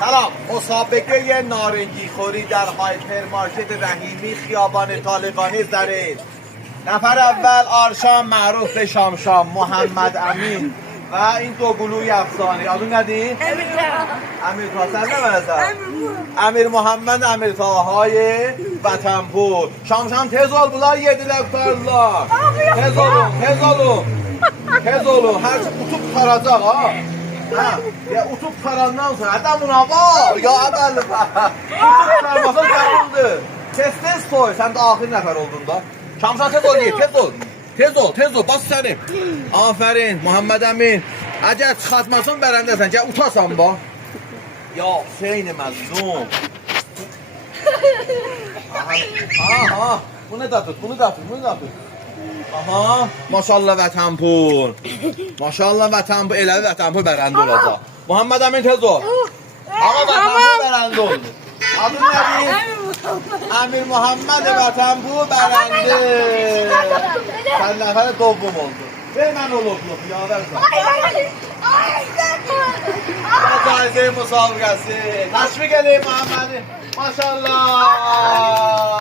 سلام، مسابقه نارنجی خوری در هایپرمارکت رحیمی خیابان طالقانی زرین. نفر اول آرشان معروف به شامشام محمد امین و این دو گلوی افسانه. آدون ندی؟ امیر تاسر نمرسن امیر محمد امیر تاهای وطنپور. شامشام tez ol bunlar yediler kurtardılar. Tez olun, tez olun. Tez olun. Her şey utup karacak ha. Ha, ya utup karandan sonra adam buna var. Ya haberli var. Utup karmasa sarıldı. Tez soy. Sen de ahir nefer oldun da. Şamşan tez ol ye, tez ol. Tez ol, tez ol. Bas seni. Aferin Muhammed Emin. Əgər çıxartmasan bərəndəsən, gəl utasan bax. Ya Hüseyin məzlum. Aha, bunu da tut, bunu da tut, bunu da tut. Aha, maşallah Vətənpur. Maşallah Vətənpur, elə Vətənpur bərəndə olacaq. Muhammed Emin tez ol. Ama Vətənpur bərəndə oldu. Adın nədir? Əmir Muhammed Vətənpur bərəndi. Sən nəfər doğum oldu. Ver mən olubluq, yavərsən. Caize müsabaqası. Təşvik edeyim Muhammed'i. Maşallah.